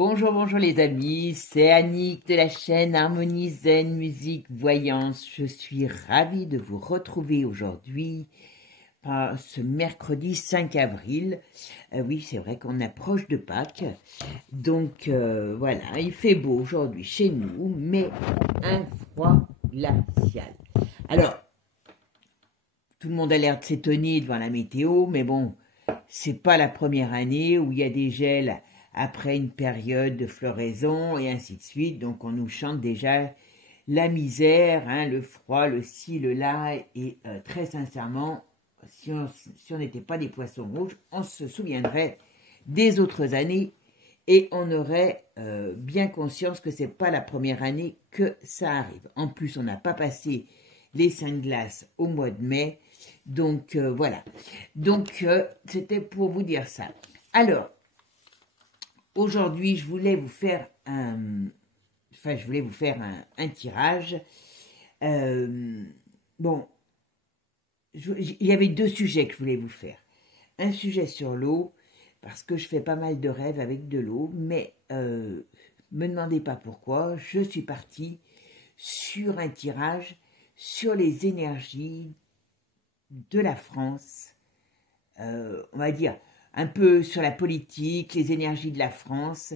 Bonjour, bonjour les amis, c'est Annick de la chaîne Harmonie Zen Musique Voyance. Je suis ravie de vous retrouver aujourd'hui, ce mercredi 5 avril. Oui, c'est vrai qu'on approche de Pâques. Donc voilà, il fait beau aujourd'hui chez nous, mais un froid glacial. Alors, tout le monde a l'air de s'étonner devant la météo, mais bon, c'est pas la première année où il y a des gels après une période de floraison et ainsi de suite. Donc on nous chante déjà la misère, hein, le froid, le ci, le là. Et très sincèrement, si on n'était pas des poissons rouges, on se souviendrait des autres années et on aurait bien conscience que c'est pas la première année que ça arrive. En plus, on n'a pas passé les Saintes Glaces au mois de mai. Donc voilà. Donc c'était pour vous dire ça. Alors, aujourd'hui, je voulais vous faire un tirage. Bon, il y avait deux sujets que je voulais vous faire. Un sujet sur l'eau, parce que je fais pas mal de rêves avec de l'eau, mais me demandez pas pourquoi, je suis partie sur un tirage sur les énergies de la France, on va dire un peu sur la politique, les énergies de la France,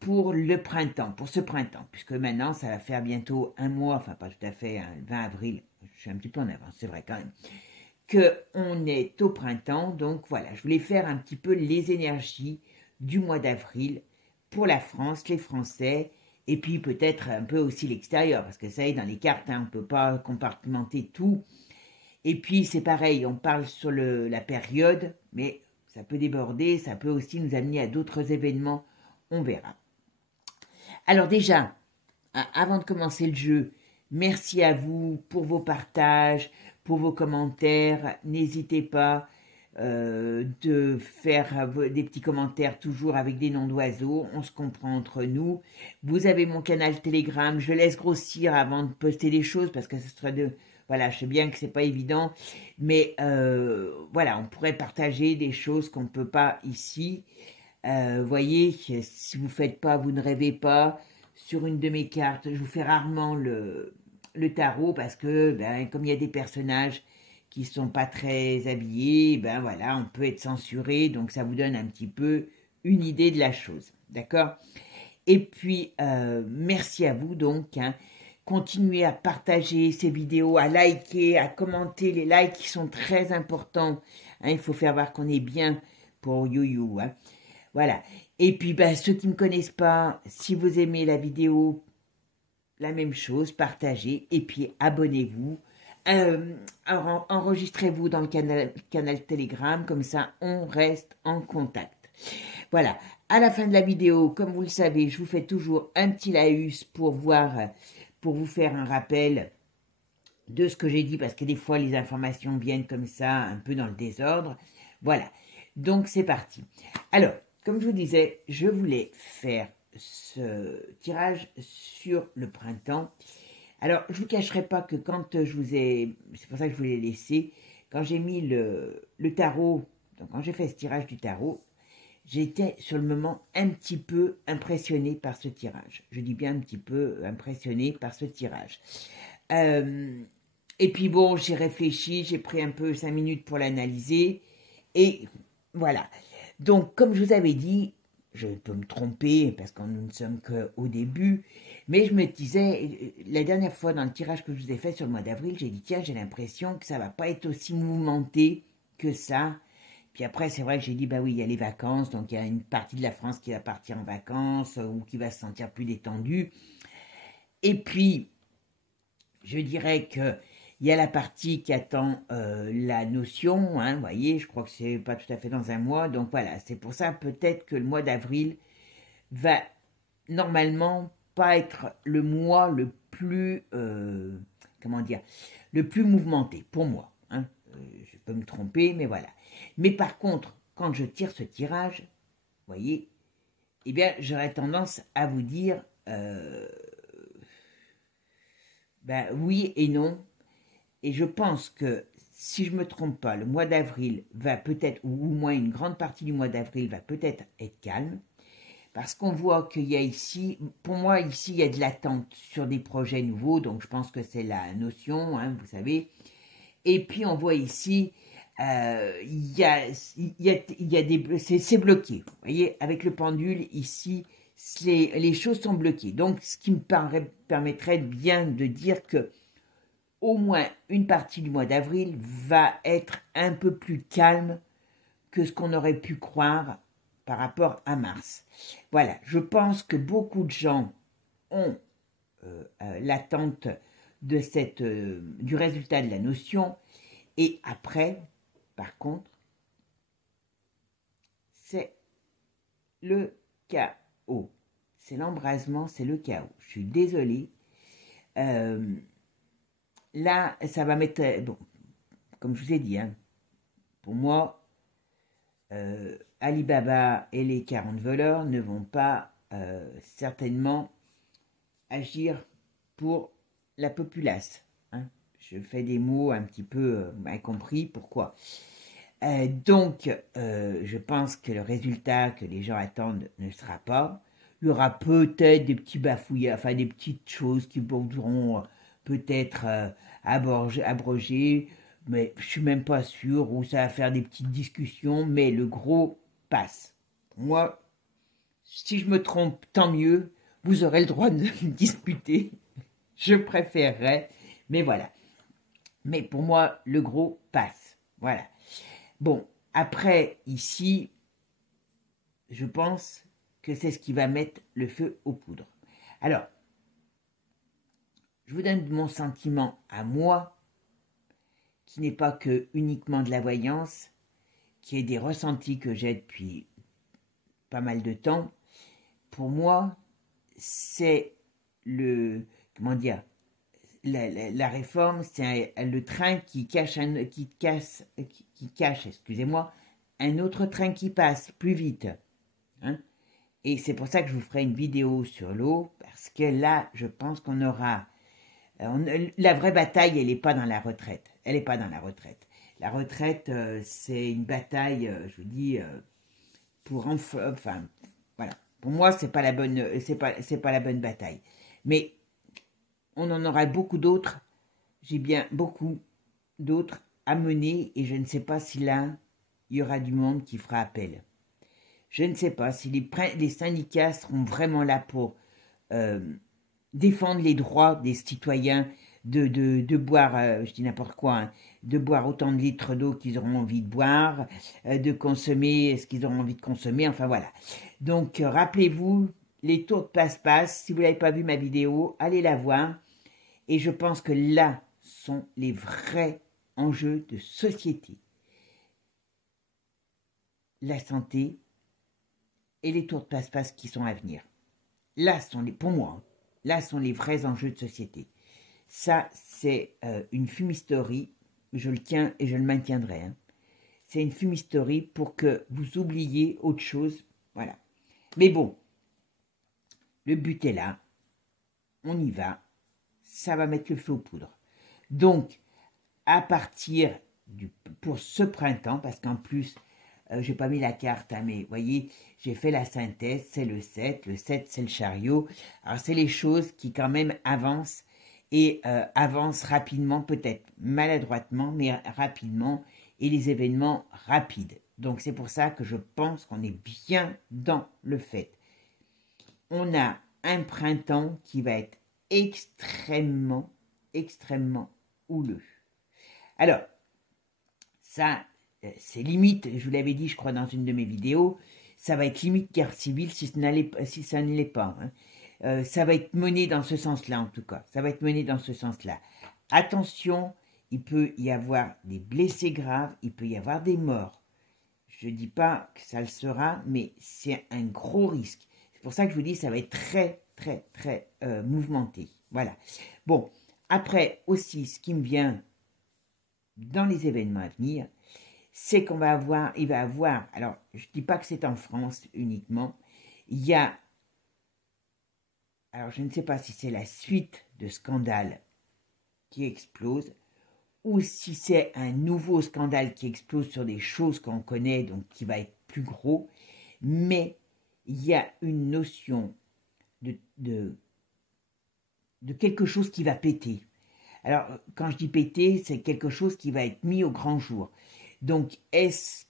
pour le printemps, pour ce printemps, puisque maintenant ça va faire bientôt un mois, enfin pas tout à fait, hein, 20 avril, je suis un petit peu en avance, c'est vrai quand même, qu'on est au printemps. Donc voilà, je voulais faire un petit peu les énergies du mois d'avril pour la France, les Français, et puis peut-être un peu aussi l'extérieur, parce que ça y est, dans les cartes, hein, on ne peut pas compartimenter tout. Et puis c'est pareil, on parle sur la période, mais ça peut déborder, ça peut aussi nous amener à d'autres événements, on verra. Alors déjà, avant de commencer le jeu, merci à vous pour vos partages, pour vos commentaires. N'hésitez pas de faire des petits commentaires toujours avec des noms d'oiseaux, on se comprend entre nous. Vous avez mon canal Telegram, je laisse grossir avant de poster des choses parce que ce serait de... Voilà, je sais bien que c'est pas évident, mais voilà, on pourrait partager des choses qu'on ne peut pas ici. Voyez, si vous faites pas, vous ne rêvez pas. Sur une de mes cartes, je vous fais rarement le tarot parce que, ben, comme il y a des personnages qui sont pas très habillés, ben voilà, on peut être censuré, donc ça vous donne un petit peu une idée de la chose, d'accord? Et puis, merci à vous donc, hein. Continuez à partager ces vidéos, à liker, à commenter. Les likes qui sont très importants, hein, il faut faire voir qu'on est bien pour YouYou, hein. Voilà. Et puis, ben, ceux qui ne me connaissent pas, si vous aimez la vidéo, la même chose, partagez et puis abonnez-vous. Enregistrez-vous dans le canal Telegram, comme ça on reste en contact. Voilà, à la fin de la vidéo, comme vous le savez, je vous fais toujours un petit laïus pour vous faire un rappel de ce que j'ai dit, parce que des fois les informations viennent comme ça, un peu dans le désordre. Voilà, donc c'est parti. Alors, comme je vous disais, je voulais faire ce tirage sur le printemps. Alors, je ne vous cacherai pas que quand je vous ai... C'est pour ça que je vous l'ai laissé. Quand j'ai mis le tarot, donc quand j'ai fait ce tirage du tarot, j'étais sur le moment un petit peu impressionnée par ce tirage. Je dis bien un petit peu impressionnée par ce tirage. Et puis bon, j'ai réfléchi, j'ai pris un peu 5 minutes pour l'analyser. Et voilà. Donc, comme je vous avais dit, je peux me tromper parce que nous ne sommes qu'au début, mais je me disais, la dernière fois dans le tirage que je vous ai fait sur le mois d'avril, j'ai dit tiens, j'ai l'impression que ça va pas être aussi mouvementé que ça. Puis après, c'est vrai que j'ai dit bah oui, il y a les vacances, donc il y a une partie de la France qui va partir en vacances ou qui va se sentir plus détendue. Et puis, je dirais que il y a la partie qui attend la notion, hein, vous voyez, je crois que c'est pas tout à fait dans un mois, donc voilà, c'est pour ça peut-être que le mois d'avril va normalement pas être le mois le plus, comment dire, le plus mouvementé, pour moi, hein. Je peux me tromper, mais voilà. Mais par contre, quand je tire ce tirage, vous voyez, eh bien, j'aurais tendance à vous dire, ben oui et non. Et je pense que, si je ne me trompe pas, le mois d'avril va peut-être, ou au moins une grande partie du mois d'avril va peut-être être calme. Parce qu'on voit qu'il y a ici, pour moi, ici, il y a de l'attente sur des projets nouveaux, donc je pense que c'est la notion, hein, vous savez. Et puis, on voit ici, il y a des... C'est bloqué, vous voyez, avec le pendule, ici, les choses sont bloquées. Donc, ce qui me permettrait bien de dire que au moins une partie du mois d'avril va être un peu plus calme que ce qu'on aurait pu croire par rapport à mars. Voilà, je pense que beaucoup de gens ont l'attente de du résultat de la notion, et après, par contre, c'est le chaos. C'est l'embrasement, c'est le chaos. Je suis désolée. Là, ça va mettre... Bon, comme je vous ai dit, hein, pour moi, Alibaba et les 40 voleurs ne vont pas certainement agir pour la populace. Hein. Je fais des mots un petit peu incompris. Pourquoi donc, je pense que le résultat que les gens attendent ne sera pas. Il y aura peut-être des petits bafouillages, enfin des petites choses qui voudront peut-être abroger, mais je suis même pas sûr, ou ça va faire des petites discussions, mais le gros passe. Moi, si je me trompe, tant mieux, vous aurez le droit de me disputer, je préférerais, mais voilà. Mais pour moi, le gros passe, voilà. Bon, après, ici, je pense que c'est ce qui va mettre le feu aux poudres. Alors, je vous donne mon sentiment à moi, qui n'est pas que uniquement de la voyance, qui est des ressentis que j'ai depuis pas mal de temps. Pour moi, c'est comment dire, la réforme, c'est le train qui cache, excusez-moi, un autre train qui passe plus vite. Hein. Et c'est pour ça que je vous ferai une vidéo sur l'eau, parce que là, je pense qu'on aura... la vraie bataille, elle n'est pas dans la retraite. Elle n'est pas dans la retraite. La retraite, c'est une bataille, je vous dis, enfin, voilà. Pour moi, c'est pas la bonne, c'est pas la bonne bataille. Mais on en aura beaucoup d'autres. J'ai bien beaucoup d'autres à mener, et je ne sais pas si là, il y aura du monde qui fera appel. Je ne sais pas si les syndicats seront vraiment là pour défendre les droits des citoyens de boire, je dis n'importe quoi, hein, de boire autant de litres d'eau qu'ils auront envie de boire, de consommer ce qu'ils auront envie de consommer, enfin voilà. Donc, rappelez-vous, les tours de passe-passe, si vous n'avez pas vu ma vidéo, allez la voir. Et je pense que là sont les vrais enjeux de société. La santé et les tours de passe-passe qui sont à venir. Là sont pour moi, là sont les vrais enjeux de société. Ça, c'est une fumisterie, je le tiens et je le maintiendrai. Hein. C'est une fumisterie pour que vous oubliez autre chose, voilà. Mais bon, le but est là, on y va, ça va mettre le feu aux poudres. Donc, à partir pour ce printemps, parce qu'en plus, j'ai pas mis la carte, hein, mais vous voyez, j'ai fait la synthèse, c'est le 7 c'est le chariot. Alors, c'est les choses qui quand même avancent, et avancent rapidement, peut-être maladroitement, mais rapidement, et les événements rapides. Donc, c'est pour ça que je pense qu'on est bien dans le fait. On a un printemps qui va être extrêmement, extrêmement houleux. Alors, ça, c'est limite, je vous l'avais dit, je crois, dans une de mes vidéos, ça va être limite guerre civile si ça ne l'est pas. Hein. Ça va être mené dans ce sens-là, en tout cas. Ça va être mené dans ce sens-là. Attention, il peut y avoir des blessés graves, il peut y avoir des morts. Je ne dis pas que ça le sera, mais c'est un gros risque. C'est pour ça que je vous dis, ça va être très, très, très mouvementé. Voilà. Bon, après aussi, ce qui me vient dans les événements à venir, c'est qu'on va avoir, il va avoir, alors je ne dis pas que c'est en France uniquement, il y a, alors je ne sais pas si c'est la suite de scandales qui explose, ou si c'est un nouveau scandale qui explose sur des choses qu'on connaît, donc qui va être plus gros, mais il y a une notion de quelque chose qui va péter. Alors, quand je dis péter, c'est quelque chose qui va être mis au grand jour. Donc, est-ce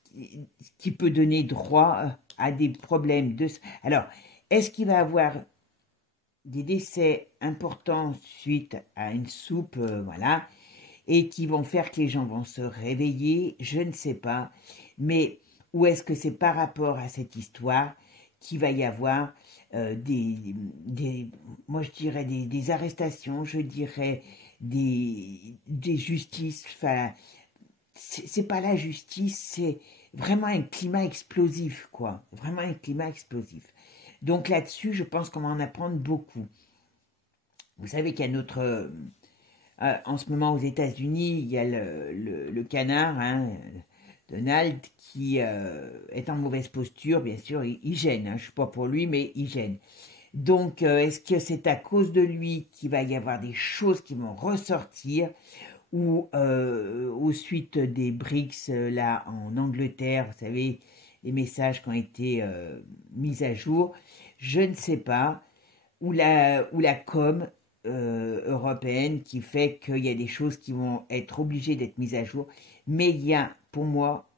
qui peut donner droit à des problèmes de... Alors, est-ce qu'il va avoir des décès importants suite à une soupe, voilà, et qui vont faire que les gens vont se réveiller? Je ne sais pas. Mais ou est-ce que c'est par rapport à cette histoire qu'il va y avoir moi je dirais des arrestations, je dirais des justices, enfin, c'est pas la justice, c'est vraiment un climat explosif, quoi. Vraiment un climat explosif. Donc là-dessus, je pense qu'on va en apprendre beaucoup. Vous savez qu'il y a notre... en ce moment aux États-Unis, il y a le canard, hein, Donald, qui est en mauvaise posture, bien sûr, il gêne, hein, je ne suis pas pour lui, mais il gêne. Donc, est-ce que c'est à cause de lui qu'il va y avoir des choses qui vont ressortir, ou aux suites des BRICS, là, en Angleterre, vous savez, les messages qui ont été mis à jour, je ne sais pas, ou la com européenne qui fait qu'il y a des choses qui vont être obligées d'être mises à jour, mais il y a, pour moi,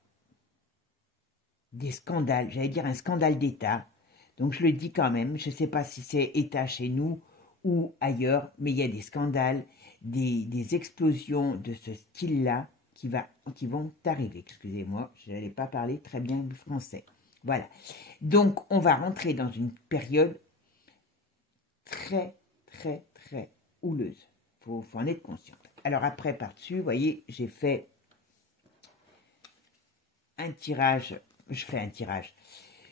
des scandales, j'allais dire un scandale d'État. Donc je le dis quand même, je ne sais pas si c'est État chez nous ou ailleurs, mais il y a des scandales, des explosions de ce style-là qui vont arriver. Excusez-moi, je n'allais pas parler très bien le français. Voilà. Donc on va rentrer dans une période très, très, très houleuse. Faut en être conscient. Alors après, par-dessus, vous voyez, j'ai fait un tirage, je fais un tirage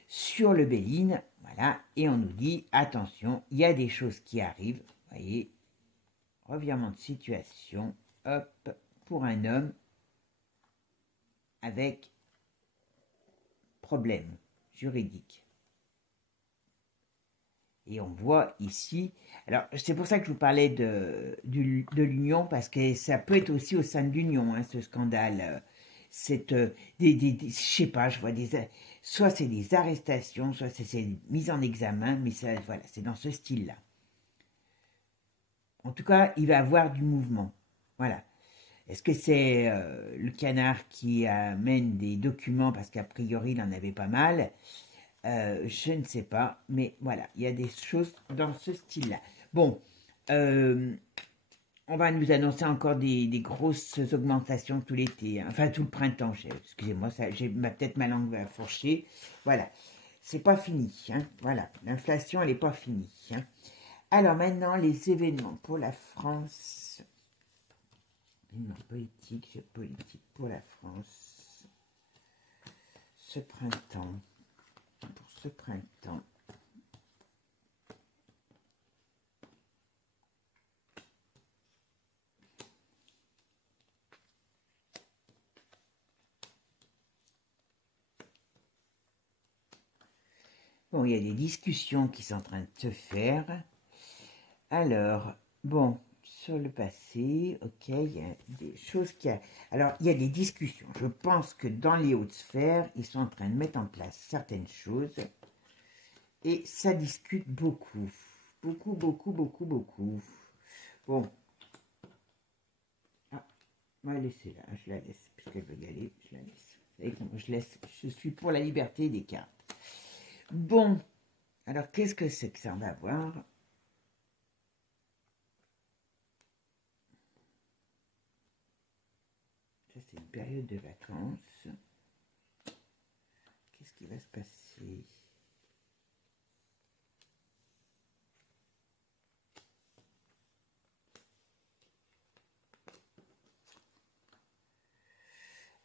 sur le Béline, voilà, et on nous dit, attention, il y a des choses qui arrivent, vous voyez, revirement de situation, hop, pour un homme avec problème juridique. Et on voit ici, alors c'est pour ça que je vous parlais de l'union, parce que ça peut être aussi au sein de l'union, hein, ce scandale, je sais pas, je vois soit c'est des arrestations, soit c'est mise en examen, mais ça, voilà, c'est dans ce style-là. En tout cas, il va y avoir du mouvement. Voilà. Est-ce que c'est le canard qui amène des documents, parce qu'a priori, il en avait pas mal? Je ne sais pas, mais voilà, il y a des choses dans ce style-là. Bon, on va nous annoncer encore des grosses augmentations tout l'été, hein. Enfin tout le printemps. Excusez-moi, j'ai peut-être ma langue fourchée. Voilà, c'est pas fini, hein. Voilà, l'inflation, elle n'est pas finie, hein. Alors maintenant, les événements pour la France. Événements politiques pour la France. Ce printemps. Pour ce printemps. Bon, il y a des discussions qui sont en train de se faire. Alors, bon, sur le passé, ok, il y a des choses qui... Alors, il y a des discussions. Je pense que dans les hautes sphères, ils sont en train de mettre en place certaines choses. Et ça discute beaucoup. Beaucoup, beaucoup, beaucoup, beaucoup. Bon. Ah, on va la laisser là. Je la laisse, puisqu'elle veut y aller. Je la laisse. Vous savez comment je laisse. Je suis pour la liberté des cartes. Bon, alors qu'est-ce que c'est que ça? On va voir. Ça, c'est une période de vacances. Qu'est-ce qui va se passer?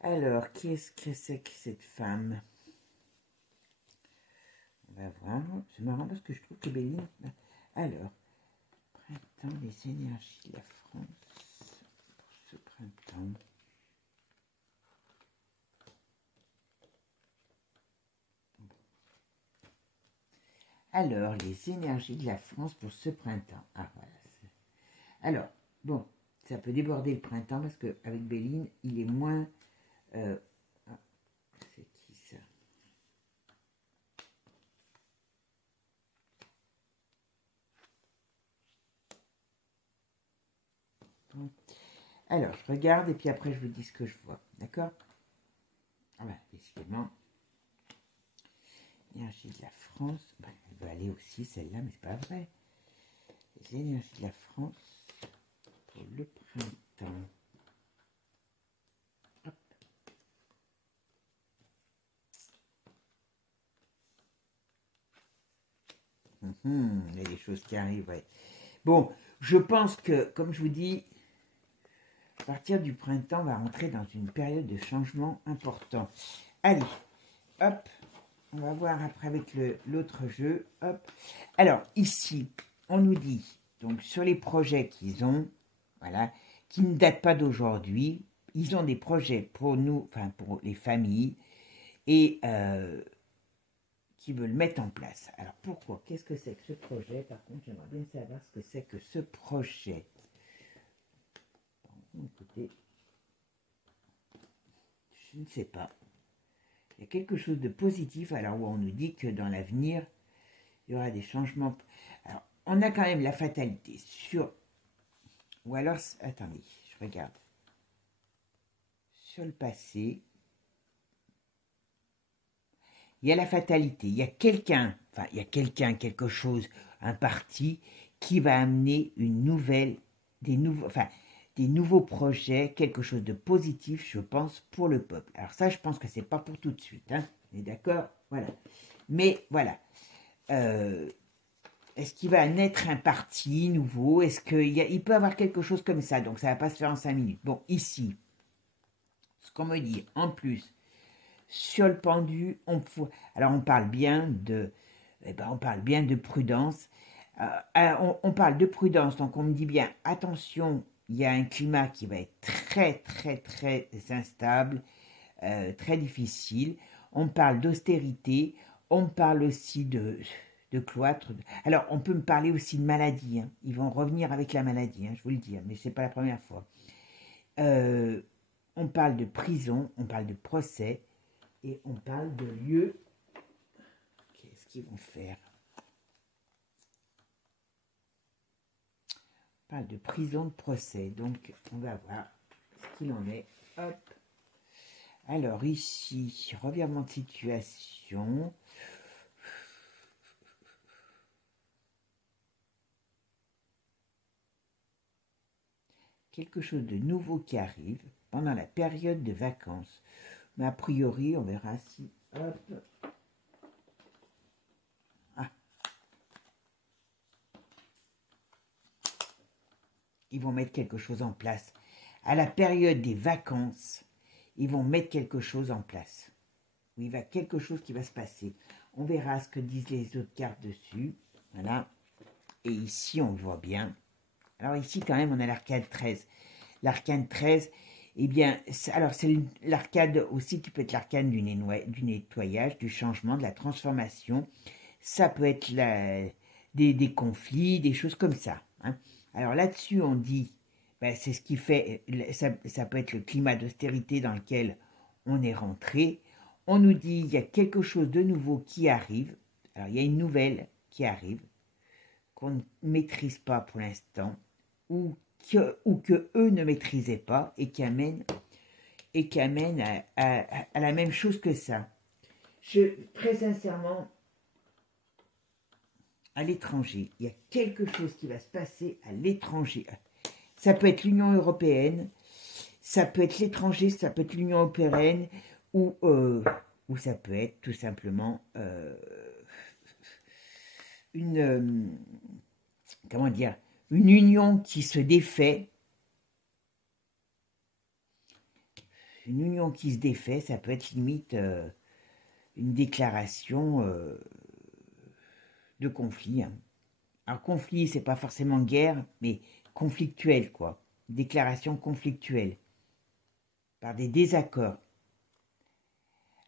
Alors, qu'est-ce que c'est que cette femme? On va voir. C'est marrant parce que je trouve que Béline... Alors, printemps, les énergies de la France pour ce printemps. Alors, les énergies de la France pour ce printemps. Ah, voilà. Alors, bon, ça peut déborder le printemps parce qu'avec Béline, il est moins... c'est qui ça? Alors, je regarde et puis après, je vous dis ce que je vois. D'accord? Voilà, décidément. L'énergie de la France. Ben, elle veut aller aussi, celle-là, mais c'est pas vrai. L'énergie de la France pour le printemps. Hop. Il y a des choses qui arrivent, ouais. Bon, je pense que, comme je vous dis, à partir du printemps, on va rentrer dans une période de changement important. Allez, hop, on va voir après avec l'autre jeu. Hop. Alors, ici, on nous dit, donc sur les projets qu'ils ont, voilà, qui ne datent pas d'aujourd'hui, ils ont des projets pour nous, enfin pour les familles, et qui veulent mettre en place. Alors pourquoi? Qu'est-ce que c'est que ce projet? Par contre, j'aimerais bien savoir ce que c'est que ce projet. Bon, écoutez, je ne sais pas. Il y a quelque chose de positif, alors où on nous dit que dans l'avenir, il y aura des changements. Alors, on a quand même la fatalité sur... Ou alors, attendez, je regarde. Sur le passé, il y a la fatalité. Il y a quelqu'un, enfin, il y a quelqu'un, quelque chose, un parti qui va amener une nouvelle, des nouveaux projets, quelque chose de positif, je pense, pour le peuple. Alors ça, je pense que c'est pas pour tout de suite, hein. On est d'accord? Voilà. Mais voilà. Est-ce qu'il va naître un parti nouveau? Est-ce qu'il peut avoir quelque chose comme ça? Donc ça va pas se faire en 5 minutes. Bon, ici, ce qu'on me dit, en plus, sur le pendu, alors on parle bien de, on parle bien de prudence. On parle de prudence, donc on me dit bien, attention, il y a un climat qui va être très, très, très instable, très difficile. On parle d'austérité, on parle aussi de cloître. Alors, on peut me parler aussi de maladie. Hein. Ils vont revenir avec la maladie, hein, je vous le dis, hein, mais ce n'est pas la première fois. On parle de prison, on parle de procès, et on parle de lieu. Qu'est-ce qu'ils vont faire? On parle de prison, de procès. Donc, on va voir ce qu'il en est. Hop. Alors, ici, revirement de situation. Quelque chose de nouveau qui arrive pendant la période de vacances. Mais a priori, on verra si... Hop. Ah. Ils vont mettre quelque chose en place. À la période des vacances, ils vont mettre quelque chose en place. Il va quelque chose qui va se passer. On verra ce que disent les autres cartes dessus. Voilà. Et ici, on le voit bien. Alors ici, quand même, on a l'arcade 13. L'arcade 13, eh bien, alors c'est l'arcade aussi qui peut être l'arcade du nettoyage, du changement, de la transformation. Ça peut être des conflits, des choses comme ça. Hein. Alors là-dessus, on dit, ben, c'est ce qui fait, ça peut être le climat d'austérité dans lequel on est rentré. On nous dit, il y a quelque chose de nouveau qui arrive. Alors, il y a une nouvelle qui arrive, qu'on ne maîtrise pas pour l'instant, ou que eux ne maîtrisaient pas, et qui amène à la même chose que ça. Très sincèrement, à l'étranger, il y a quelque chose qui va se passer à l'étranger. Ça peut être l'Union européenne, ça peut être l'étranger, ça peut être l'Union européenne, ou ça peut être tout simplement comment dire, une union qui se défait. Une union qui se défait, ça peut être limite une déclaration de conflit. Hein. Alors conflit, c'est pas forcément guerre, mais conflictuel, quoi. Déclaration conflictuelle. Par des désaccords.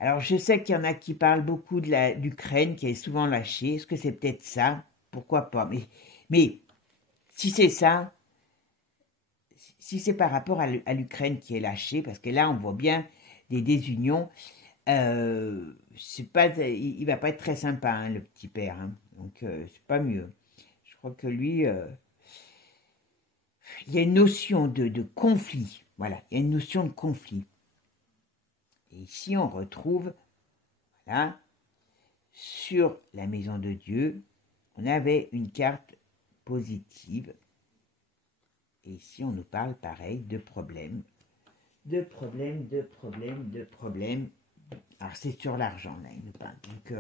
Alors je sais qu'il y en a qui parlent beaucoup de d'Ukraine, qui est souvent lâchée. Est-ce que c'est peut-être ça? Pourquoi pas? Mais si c'est ça, si c'est par rapport à l'Ukraine qui est lâchée, parce que là on voit bien des désunions, c'est pas, il va pas être très sympa, hein, le petit père. Hein. Donc c'est pas mieux. Je crois que lui, il y a une notion de conflit. Voilà, il y a une notion de conflit. Et ici, on retrouve, voilà, sur la maison de Dieu, on avait une carte positive. Et ici, on nous parle, pareil, de problèmes. De problèmes, de problèmes, de problèmes. Alors, c'est sur l'argent, là, il nous parle. Donc,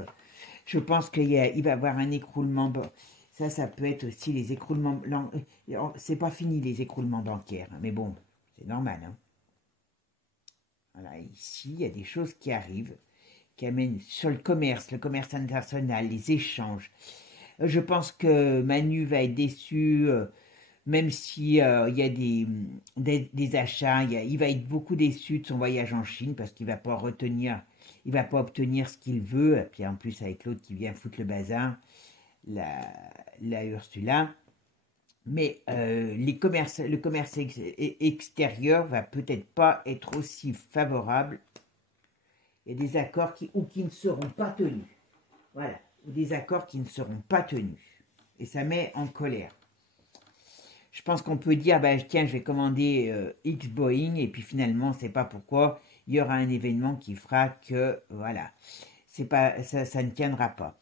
je pense qu'il va y avoir un écroulement. Ça peut être aussi les écroulements. C'est pas fini, les écroulements bancaires. Mais bon, c'est normal. Hein. Voilà, ici, il y a des choses qui arrivent, qui amènent sur le commerce international, les échanges. Je pense que Manu va être déçu, même si il y a des achats. Il va être beaucoup déçu de son voyage en Chine parce qu'il va pas retenir, il va pas obtenir ce qu'il veut. Et puis en plus avec l'autre qui vient foutre le bazar, la Ursula. Mais le commerce extérieur va peut-être pas être aussi favorable. Il y a des accords qui ne seront pas tenus. Voilà, ou des accords qui ne seront pas tenus. Et ça met en colère. Je pense qu'on peut dire, bah, tiens, je vais commander X Boeing, et puis finalement, on ne sait pas pourquoi, il y aura un événement qui fera que, voilà, ça ne tiendra pas.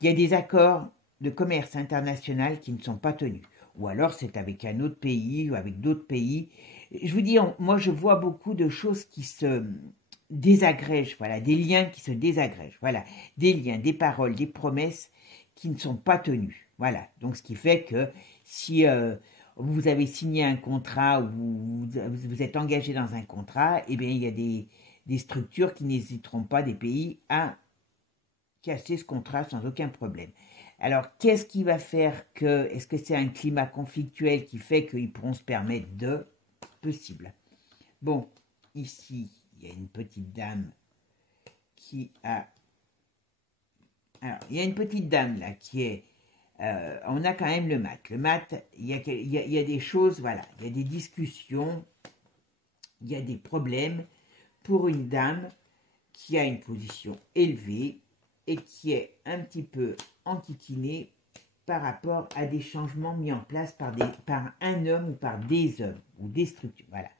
Il y a des accords de commerce international qui ne sont pas tenus. Ou alors, c'est avec un autre pays, ou avec d'autres pays. Je vous dis, moi, je vois beaucoup de choses qui se désagrègent, voilà, des liens qui se désagrègent, voilà, des liens, des paroles, des promesses qui ne sont pas tenues, voilà. Donc, ce qui fait que si vous avez signé un contrat ou vous êtes engagé dans un contrat, eh bien, il y a des structures qui n'hésiteront pas, des pays, à casser ce contrat sans aucun problème. Alors, qu'est-ce qui va faire que, est-ce que c'est un climat conflictuel qui fait qu'ils pourront se permettre de, possible. Bon, ici, il y a une petite dame qui a... Alors, il y a une petite dame là qui est... on a quand même le mat. Le mat, il y a des choses, voilà, il y a des discussions, il y a des problèmes pour une dame qui a une position élevée et qui est un petit peu enquiquinée par rapport à des changements mis en place par un homme ou par des hommes ou des structures. Voilà.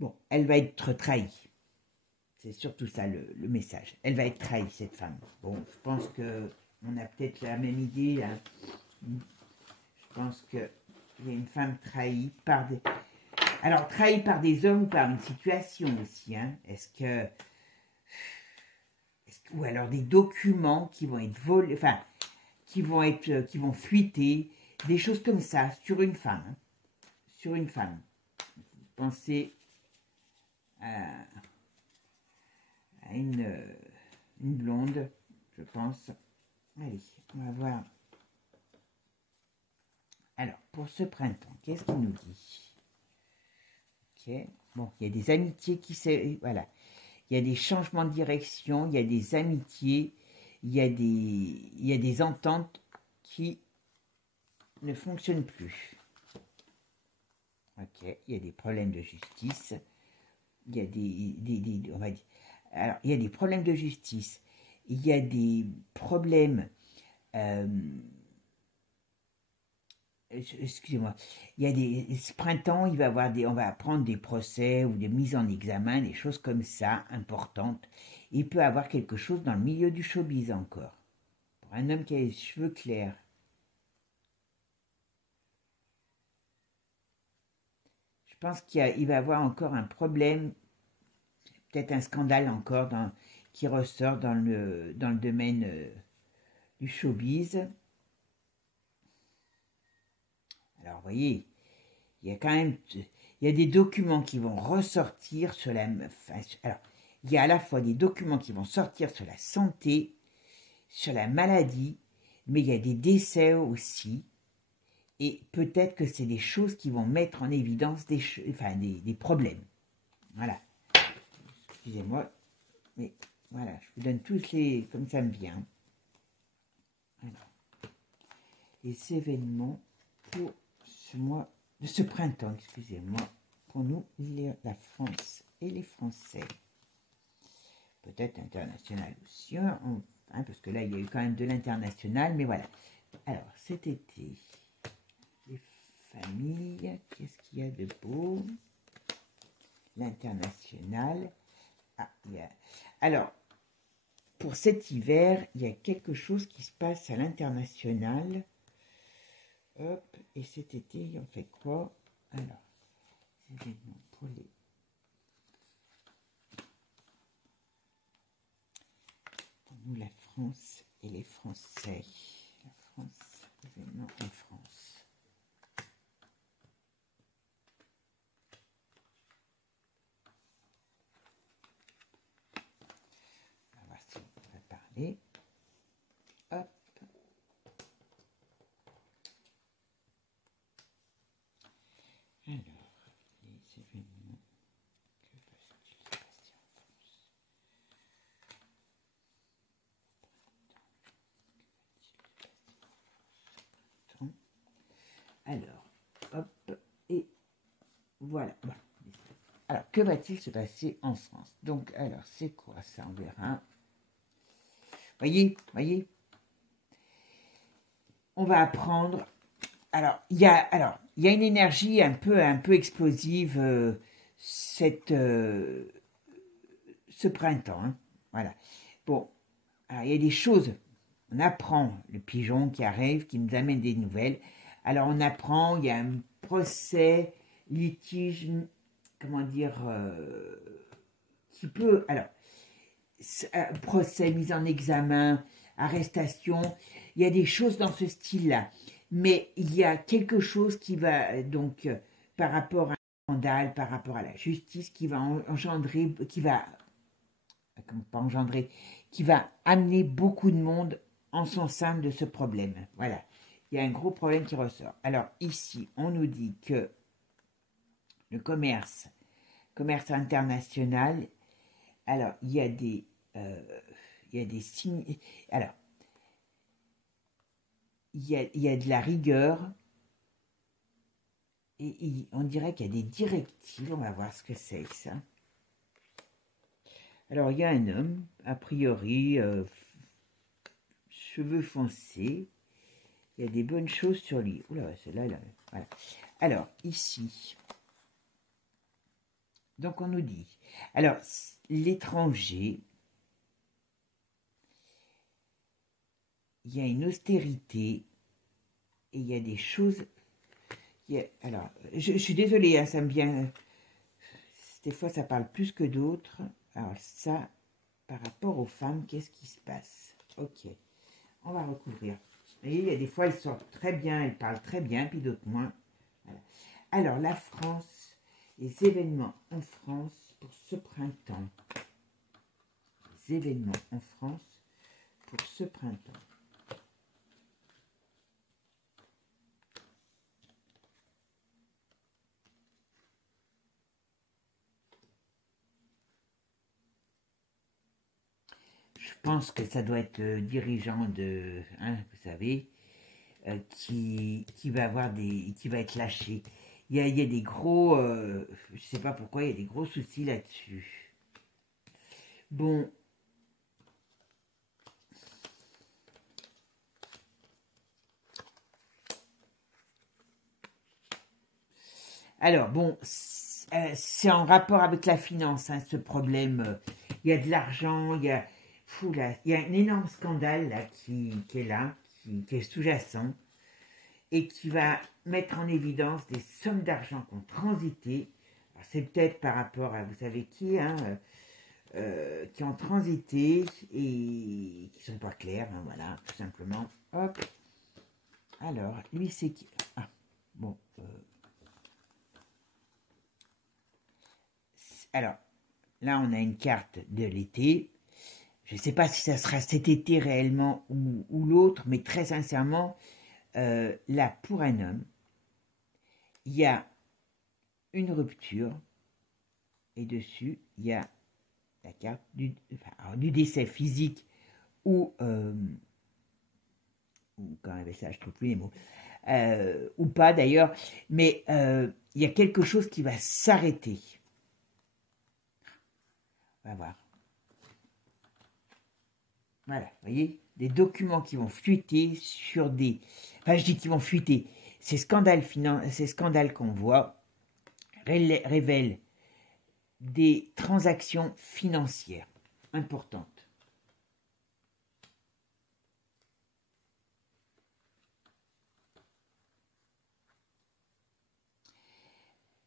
Bon, elle va être trahie. C'est surtout ça le message. Elle va être trahie, cette femme. Bon, je pense qu'on a peut-être la même idée. Hein. Je pense qu'il y a une femme trahie par des... Alors, trahie par des hommes ou par une situation aussi. Hein. Ou alors des documents qui vont être volés, enfin, qui vont fuiter, des choses comme ça, sur une femme. Hein. Sur une femme. Pensez à une blonde, je pense. Allez, on va voir. Alors, pour ce printemps, qu'est-ce qu'il nous dit? Ok, bon, il y a des amitiés qui se... Voilà. Il y a des changements de direction, il y a des amitiés, il y a des ententes qui ne fonctionnent plus. Ok, il y a des problèmes de justice, il y a on va dire, alors, il y a des problèmes de justice, il y a des problèmes, excusez-moi, il y a ce printemps, on va apprendre des procès ou des mises en examen, des choses comme ça, importantes. Il peut y avoir quelque chose dans le milieu du showbiz encore. Pour un homme qui a les cheveux clairs. Je pense qu'il va y avoir encore un problème, peut-être un scandale encore qui ressort dans le domaine du showbiz. Alors, vous voyez, il y a quand même... Il y a des documents qui vont ressortir sur la... Alors, il y a à la fois des documents qui vont sortir sur la santé, sur la maladie, mais il y a des décès aussi. Et peut-être que c'est des choses qui vont mettre en évidence des problèmes. Voilà. Excusez-moi, mais voilà, je vous donne tous les... comme ça me vient. Alors, les événements pour ce mois, de ce printemps, excusez-moi, pour nous, la France et les Français. Peut-être international aussi, hein, parce que là, il y a eu quand même de l'international, mais voilà. Alors, cet été, les famille, qu'est-ce qu'il y a de beau? L'international. Ah, alors, pour cet hiver, il y a quelque chose qui se passe à l'international. Hop, et cet été, on fait quoi? Alors, événements pour nous, la France et les Français. La France, événements en France. On va voir si on va parler. Hop. Alors, les événements, que va-t-il se passer en France? Alors, hop, et voilà. Alors, que va-t-il se passer en France? Donc, alors, c'est quoi ça? On verra. Voyez, on va apprendre. Alors, il y a une énergie un peu explosive ce printemps. Hein. Voilà. Bon, alors il y a des choses. On apprend le pigeon qui arrive, qui nous amène des nouvelles. Alors, on apprend, il y a un procès, litige, comment dire, qui peut... Alors, procès, mise en examen, arrestation, il y a des choses dans ce style-là. Mais il y a quelque chose qui va, donc, par rapport à un scandale, par rapport à la justice, qui va engendrer, qui va amener beaucoup de monde en son sein de ce problème. Voilà. Il y a un gros problème qui ressort. Alors, ici, on nous dit que le commerce international, alors, il y a des signes, alors, il y a de la rigueur, et on dirait qu'il y a des directives, on va voir ce que c'est ça. Alors, il y a un homme, a priori, cheveux foncés, il y a des bonnes choses sur lui. Oula, celle-là, voilà. Alors, ici, donc on nous dit, alors, l'étranger, il y a une austérité, et il y a des choses... alors, je suis désolée, hein, ça me vient... Des fois, ça parle plus que d'autres. Alors, ça, par rapport aux femmes, qu'est-ce qui se passe? Ok, on va recouvrir. Vous voyez, il y a des fois, ils sortent très bien, ils parlent très bien, puis d'autres moins. Voilà. Alors, la France, les événements en France pour ce printemps. Les événements en France pour ce printemps. Je pense que ça doit être le dirigeant de, hein, vous savez, qui va avoir qui va être lâché. Il y a des gros, je sais pas pourquoi, il y a des gros soucis là-dessus. Bon. Alors, bon, c'est en rapport avec la finance, hein, ce problème. Il y a de l'argent, il y a un énorme scandale là, qui est là, qui est sous-jacent, et qui va mettre en évidence des sommes d'argent qui ont transité. C'est peut-être par rapport à, vous savez qui, hein, qui ont transité et qui sont pas clairs, hein, voilà, tout simplement. Hop. Alors, lui, c'est qui? Ah, bon. Alors, là, on a une carte de l'été. Je ne sais pas si ça sera cet été réellement ou l'autre, mais très sincèrement, là, pour un homme, il y a une rupture et dessus, il y a la carte du décès physique ou quand même ça, je trouve plus les mots, ou pas d'ailleurs, mais il y a quelque chose qui va s'arrêter. On va voir. Voilà, vous voyez, des documents qui vont fuiter sur des... Enfin, je dis qu'ils vont fuiter. ces scandales qu'on voit révèlent des transactions financières importantes.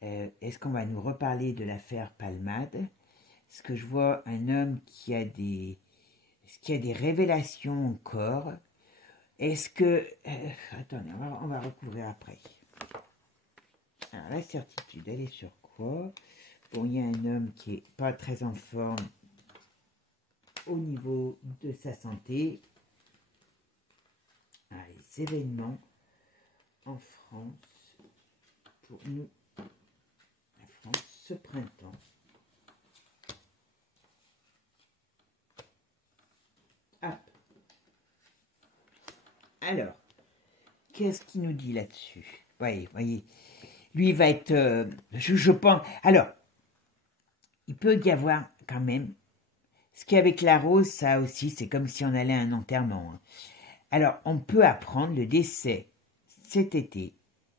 Est-ce qu'on va nous reparler de l'affaire Palmade? Est-ce que je vois un homme est-ce qu'il y a des révélations encore? Est-ce que... attendez, on va recouvrir après. Alors, la certitude, elle est sur quoi? Bon, il y a un homme qui est pas très en forme au niveau de sa santé. Ah, les événements en France, pour nous, la France, ce printemps. Hop. Alors, qu'est-ce qu'il nous dit là-dessus? Voyez, lui va être, je pense, alors, il peut y avoir quand même, ce qui est avec la rose, ça aussi, c'est comme si on allait à un enterrement. Hein. Alors, on peut apprendre le décès cet été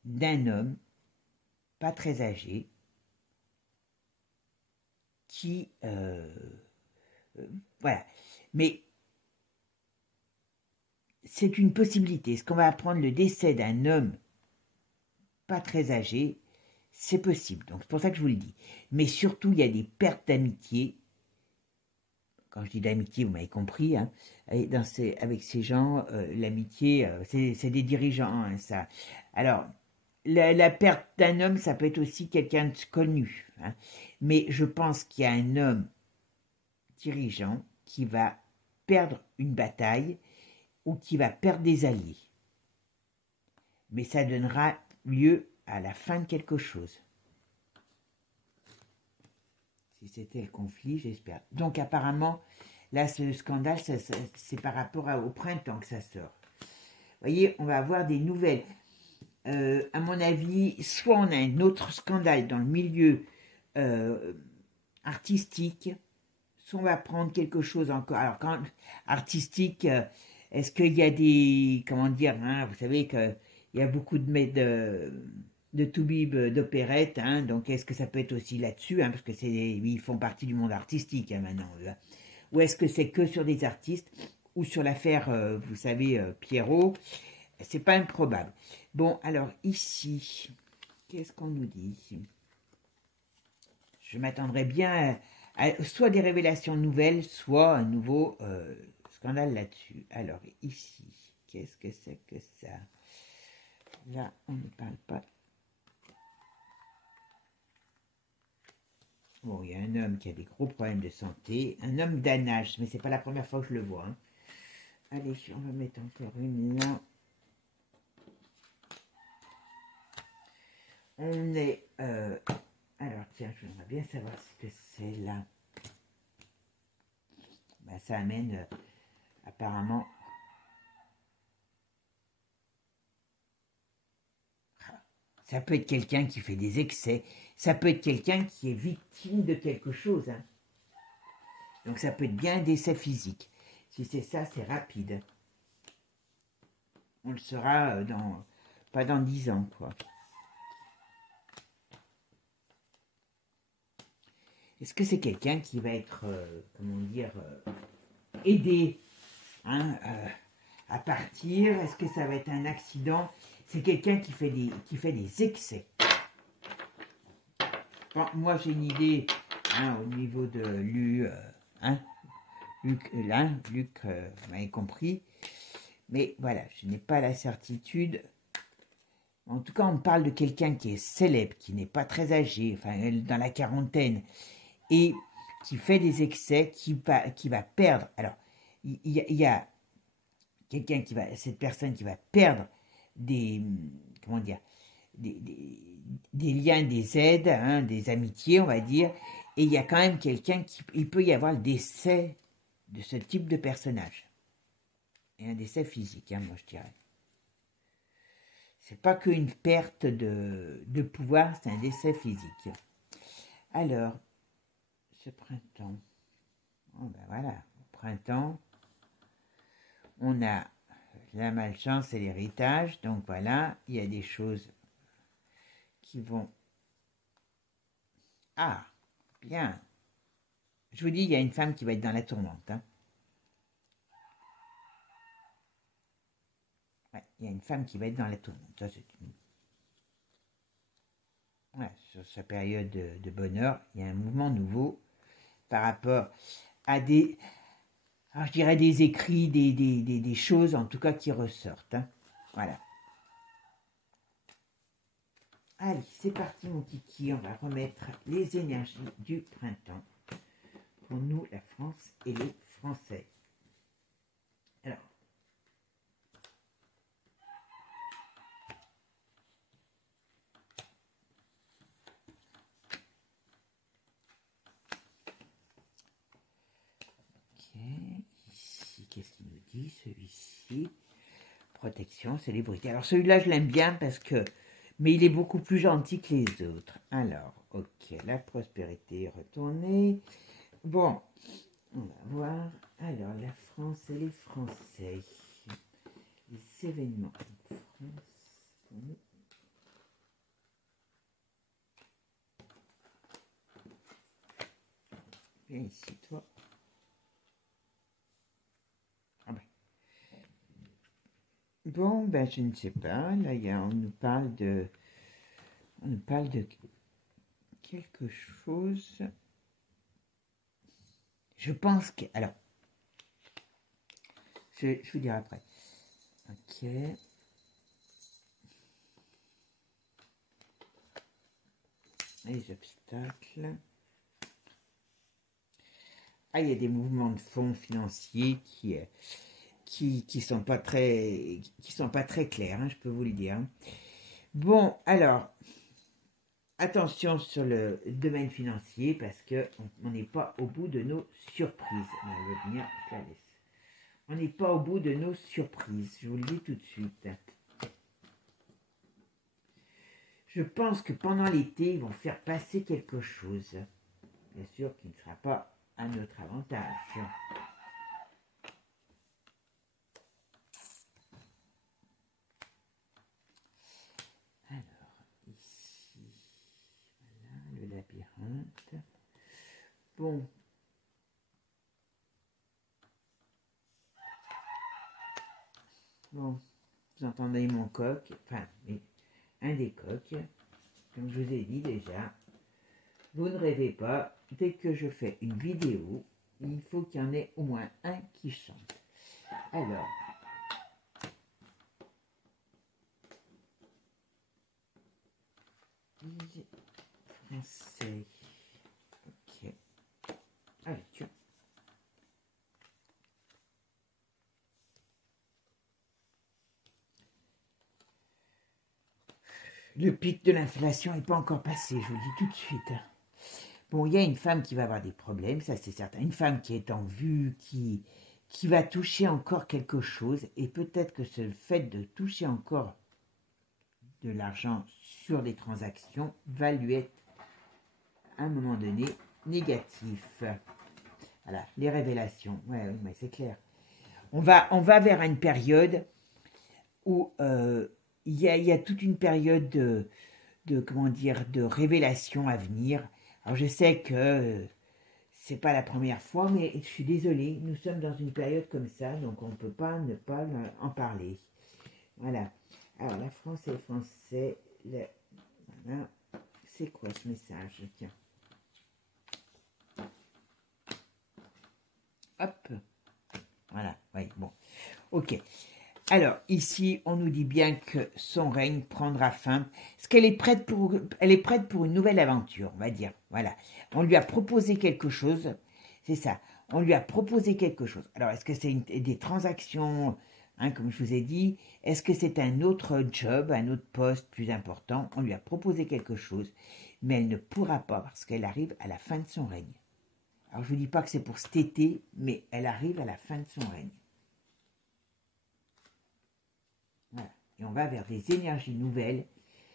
d'un homme pas très âgé qui, voilà, mais c'est une possibilité. Est-ce qu'on va apprendre le décès d'un homme pas très âgé? C'est possible, donc c'est pour ça que je vous le dis. Mais surtout, il y a des pertes d'amitié. Quand je dis d'amitié, vous m'avez compris, hein, avec ces gens, l'amitié, c'est des dirigeants, hein, ça. Alors, la perte d'un homme, ça peut être aussi quelqu'un de connu. Hein, mais je pense qu'il y a un homme dirigeant qui va perdre une bataille ou qui va perdre des alliés. Mais ça donnera lieu à la fin de quelque chose. Si c'était le conflit, j'espère. Donc apparemment, là, ce scandale, c'est par rapport au printemps que ça sort. Vous voyez, on va avoir des nouvelles. À mon avis, soit on a un autre scandale dans le milieu artistique, soit on va prendre quelque chose encore. Alors, quand artistique, est-ce qu'il y a des... Comment dire, hein, vous savez qu'il y a beaucoup de toubib, d'opérettes, hein, donc est-ce que ça peut être aussi là-dessus, hein, parce que ils font partie du monde artistique hein, maintenant, hein. Ou est-ce que c'est que sur des artistes, ou sur l'affaire, vous savez, Pierrot, c'est pas improbable. Bon, alors ici, qu'est-ce qu'on nous dit? Je m'attendrais bien à soit des révélations nouvelles, soit un nouveau scandale là-dessus. Alors ici, qu'est-ce que c'est que ça? Là, on ne parle pas. Bon, il y a un homme qui a des gros problèmes de santé, un homme d'un âge, mais c'est pas la première fois que je le vois. Hein. Allez, on va mettre encore une là. On est... alors, tiens, j'aimerais bien savoir ce que c'est là. Ben, ça amène, apparemment... Ça peut être quelqu'un qui fait des excès. Ça peut être quelqu'un qui est victime de quelque chose. Hein. Donc, ça peut être bien un décès physique. Si c'est ça, c'est rapide. On le saura pas dans 10 ans, quoi. Est-ce que c'est quelqu'un qui va être, comment dire, aidé hein, à partir? Est-ce que ça va être un accident? C'est quelqu'un qui fait des excès. Bon, moi, j'ai une idée hein, au niveau de Luc, vous m'avez compris. Mais voilà, je n'ai pas la certitude. En tout cas, on parle de quelqu'un qui est célèbre, qui n'est pas très âgé, enfin, dans la quarantaine, et qui fait des excès, qui va perdre. Alors, il y a quelqu'un cette personne qui va perdre comment dire, des liens, des aides, hein, des amitiés, on va dire, et il y a quand même quelqu'un il peut y avoir le décès de ce type de personnage. Et un décès physique, hein, moi je dirais. C'est pas qu'une perte de pouvoir, c'est un décès physique. Alors, ce printemps, oh ben voilà, au printemps, on a la malchance et l'héritage. Donc voilà, il y a des choses qui vont... Ah, bien. Je vous dis, il y a une femme qui va être dans la tourmente. Hein. Ouais, il y a une femme qui va être dans la tourmente. Ça, c'est une... Ouais, sur sa période de bonheur, il y a un mouvement nouveau par rapport à des... Alors, je dirais des écrits, des choses en tout cas qui ressortent. Hein. Voilà. Allez, c'est parti mon kiki, on va remettre les énergies du printemps pour nous, la France et les Français. Alors, ok, ici, qu'est-ce qu'il nous dit celui-ci? Protection, célébrité. Alors celui-là, je l'aime bien parce que... Mais il est beaucoup plus gentil que les autres. Alors, ok, la prospérité est retournée. Bon, on va voir. Alors, la France et les Français. Les événements en France. Viens ici, toi. Ah ben. Bon, ben je ne sais pas. Là, on nous parle de... On nous parle de quelque chose. Je pense que... Alors, je vous dirai après. Ok. Les obstacles. Ah, il y a des mouvements de fonds financiers qui sont pas très clairs, hein, je peux vous le dire. Bon, alors, attention sur le domaine financier parce que on n'est pas au bout de nos surprises. On va venir, je la laisse. On n'est pas au bout de nos surprises, je vous le dis tout de suite. Je pense que pendant l'été, ils vont faire passer quelque chose. Bien sûr, qui ne sera pas à notre avantage. Alors, ici, voilà, le labyrinthe. Bon. Bon, vous entendez mon coq, enfin, un des coqs, comme je vous ai dit déjà. Vous ne rêvez pas, dès que je fais une vidéo, il faut qu'il y en ait au moins un qui chante. Alors, les Français, ok, allez, tiens. Le pic de l'inflation n'est pas encore passé, je vous le dis tout de suite. Bon, il y a une femme qui va avoir des problèmes, ça c'est certain. Une femme qui est en vue, qui va toucher encore quelque chose. Et peut-être que ce fait de toucher encore de l'argent sur des transactions va lui être, à un moment donné, négatif. Voilà, les révélations. Ouais, mais c'est clair. On va vers une période où il y a toute une période comment dire, de révélation à venir. Alors je sais que c'est pas la première fois, mais je suis désolée, nous sommes dans une période comme ça, donc on ne peut pas ne pas en parler. Voilà. Alors la France et les Français, voilà. C'est quoi ce message? Tiens. Hop. Voilà, oui, bon. Ok. Alors, ici, on nous dit bien que son règne prendra fin. Est-ce qu'elle est prête pour une nouvelle aventure, on va dire. Voilà. On lui a proposé quelque chose. C'est ça. On lui a proposé quelque chose. Alors, est-ce que c'est des transactions, hein, comme je vous ai dit? Est-ce que c'est un autre job, un autre poste plus important? On lui a proposé quelque chose, mais elle ne pourra pas parce qu'elle arrive à la fin de son règne. Alors, je ne vous dis pas que c'est pour cet été, mais elle arrive à la fin de son règne. Voilà. Et on va vers des énergies nouvelles.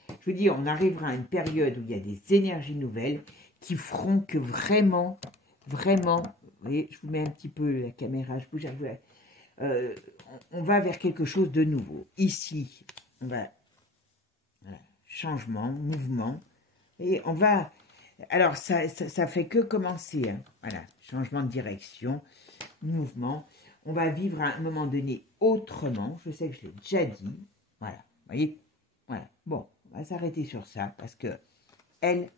Je vous dis, on arrivera à une période où il y a des énergies nouvelles qui feront que vraiment, vous voyez, je vous mets un petit peu la caméra, je bouge un peu. euh, on va vers quelque chose de nouveau. Ici, on va, voilà, changement, mouvement, et on va, alors ça fait que commencer, hein, voilà, changement de direction, mouvement, on va vivre à un moment donné autrement, je sais que je l'ai déjà dit, voilà, vous voyez, voilà, bon, on va s'arrêter sur ça, parce que elle,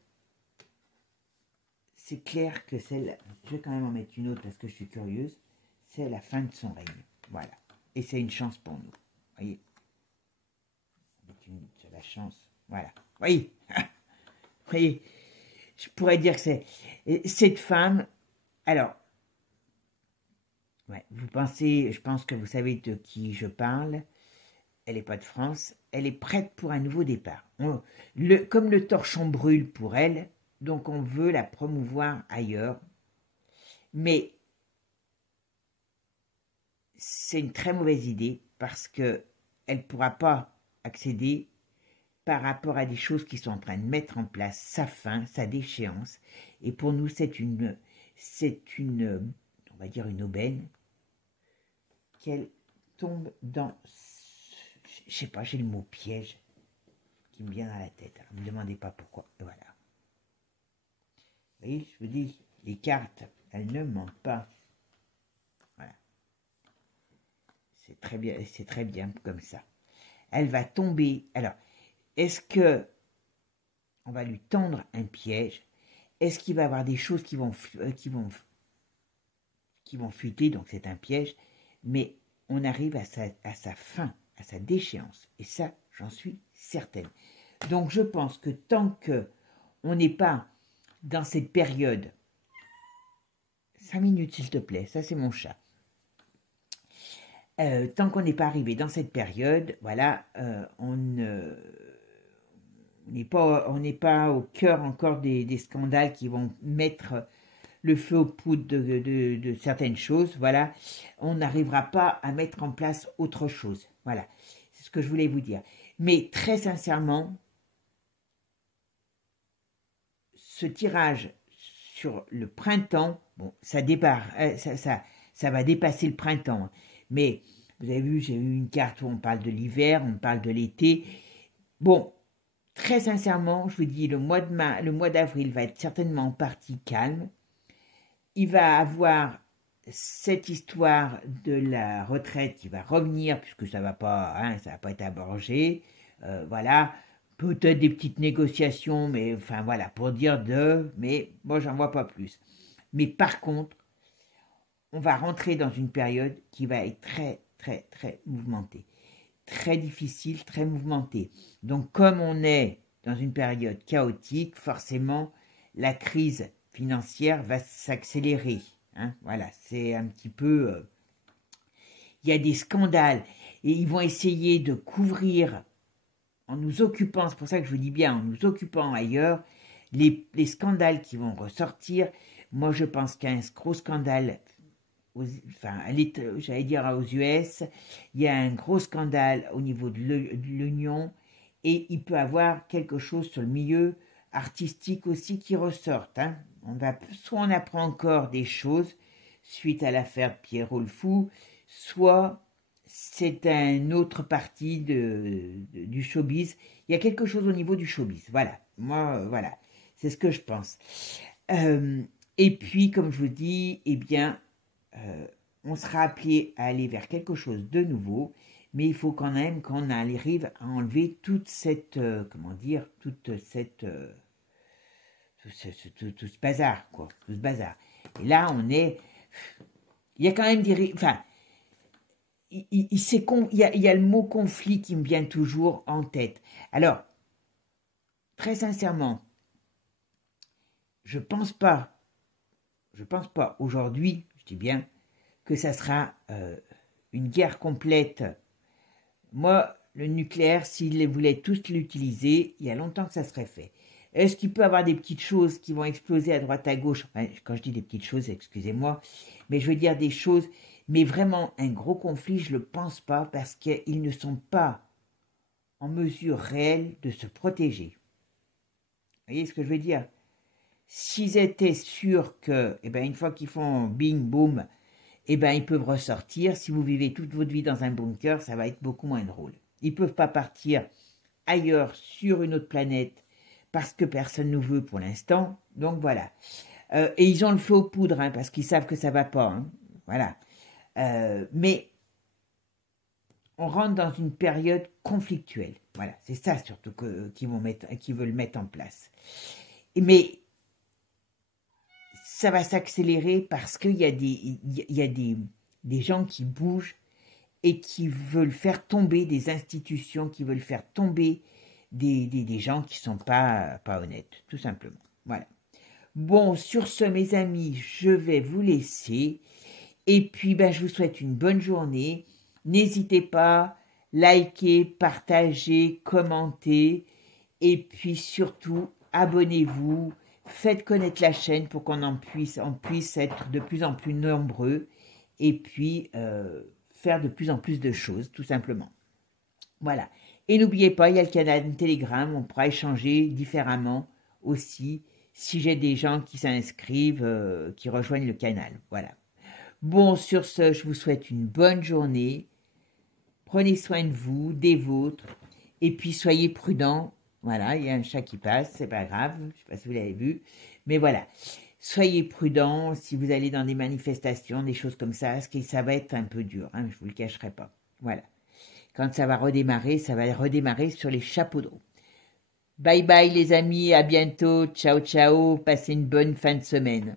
c'est clair que celle, je vais quand même en mettre une autre parce que je suis curieuse, c'est la fin de son règne, voilà, et c'est une chance pour nous, vous voyez, c'est la chance, voilà, vous voyez, vous voyez, je pourrais dire que c'est cette femme, alors, ouais, vous pensez, je pense que vous savez de qui je parle, elle n'est pas de France, elle est prête pour un nouveau départ. Comme le torchon brûle pour elle, donc on veut la promouvoir ailleurs, mais c'est une très mauvaise idée parce qu'elle ne pourra pas accéder par rapport à des choses qui sont en train de mettre en place, sa fin, sa déchéance, et pour nous c'est une, on va dire une aubaine, qu'elle tombe dans, je sais pas, j'ai le mot piège qui me vient à la tête. Alors, ne me demandez pas pourquoi. Et voilà. Vous voyez, je vous dis, les cartes, elles ne mentent pas. Voilà. C'est très bien comme ça. Elle va tomber. Alors, est-ce que on va lui tendre un piège? Est-ce qu'il va y avoir des choses qui vont fuiter? Donc c'est un piège. Mais on arrive à sa fin, à sa déchéance. Et ça, j'en suis certaine. Donc je pense que tant que on n'est pas dans cette période, 5 minutes s'il te plaît, ça c'est mon chat. Tant qu'on n'est pas arrivé dans cette période, voilà, on n'est pas au cœur encore des scandales qui vont mettre le feu aux poudres de certaines choses, voilà, on n'arrivera pas à mettre en place autre chose, voilà, c'est ce que je voulais vous dire. Mais très sincèrement, ce tirage sur le printemps, bon, ça va dépasser le printemps, mais vous avez vu, j'ai eu une carte où on parle de l'hiver, on parle de l'été. Bon, très sincèrement, je vous dis, le mois d'avril va être certainement en partie calme. Il va avoir cette histoire de la retraite qui va revenir, puisque ça va pas être abrogé. Voilà, peut-être des petites négociations, mais enfin voilà, pour dire mais moi j'en vois pas plus. Mais par contre, on va rentrer dans une période qui va être très, très, très mouvementée. Très difficile, très mouvementée. Donc comme on est dans une période chaotique, forcément, la crise financière va s'accélérer. Hein, voilà, c'est un petit peu... il y a des scandales et ils vont essayer de couvrir en nous occupant, c'est pour ça que je vous dis bien, en nous occupant ailleurs, les scandales qui vont ressortir. Moi, je pense qu'un gros scandale, j'allais dire aux US, il y a un gros scandale au niveau de l'Union et il peut avoir quelque chose sur le milieu artistique aussi qui ressorte. Hein. Soit on apprend encore des choses suite à l'affaire Pierrot le Fou, soit c'est une autre partie du showbiz. Il y a quelque chose au niveau du showbiz. Voilà, moi, voilà, c'est ce que je pense. Et puis, comme je vous dis, eh bien, on sera appelé à aller vers quelque chose de nouveau, mais il faut quand même qu'on arrive à enlever toute cette, tout ce bazar, quoi, tout ce bazar. Et là, il y a quand même il y a le mot conflit qui me vient toujours en tête. Alors, très sincèrement, je pense pas aujourd'hui, je dis bien, que ça sera une guerre complète. Moi, le nucléaire, s'ils voulaient tous l'utiliser, il y a longtemps que ça serait fait. Est-ce qu'il peut y avoir des petites choses qui vont exploser à droite à gauche? Enfin, quand je dis des petites choses, excusez-moi, mais je veux dire des choses, mais vraiment un gros conflit, je ne le pense pas, parce qu'ils ne sont pas en mesure réelle de se protéger. Vous voyez ce que je veux dire? S'ils étaient sûrs que, une fois qu'ils font bing, boum, eh ben, ils peuvent ressortir. Si vous vivez toute votre vie dans un bunker, ça va être beaucoup moins drôle. Ils peuvent pas partir ailleurs sur une autre planète parce que personne ne veut pour l'instant. Donc voilà. Et ils ont le feu aux poudres, hein, parce qu'ils savent que ça va pas. Hein. Voilà. Mais on rentre dans une période conflictuelle. Voilà, c'est ça surtout qu'ils veulent mettre en place. Mais ça va s'accélérer parce qu'il y a des gens qui bougent et qui veulent faire tomber des institutions, qui veulent faire tomber des gens qui sont pas honnêtes, tout simplement. Voilà. Bon, sur ce, mes amis, je vais vous laisser. Et puis, ben, je vous souhaite une bonne journée. N'hésitez pas, likez, partagez, commentez. Et puis surtout, abonnez-vous. Faites connaître la chaîne pour qu'on puisse être de plus en plus nombreux. Et puis, faire de plus en plus de choses, tout simplement. Voilà. Et n'oubliez pas, il y a le canal Telegram. On pourra échanger différemment aussi si j'ai des gens qui s'inscrivent, qui rejoignent le canal. Voilà. Bon, sur ce, je vous souhaite une bonne journée. Prenez soin de vous, des vôtres. Et puis, soyez prudents. Voilà, il y a un chat qui passe, c'est pas grave. Je ne sais pas si vous l'avez vu. Mais voilà. Soyez prudents si vous allez dans des manifestations, des choses comme ça, parce que ça va être un peu dur. Hein, je ne vous le cacherai pas. Voilà. Quand ça va redémarrer sur les chapeaux de roue. Bye bye les amis, à bientôt. Ciao, ciao. Passez une bonne fin de semaine.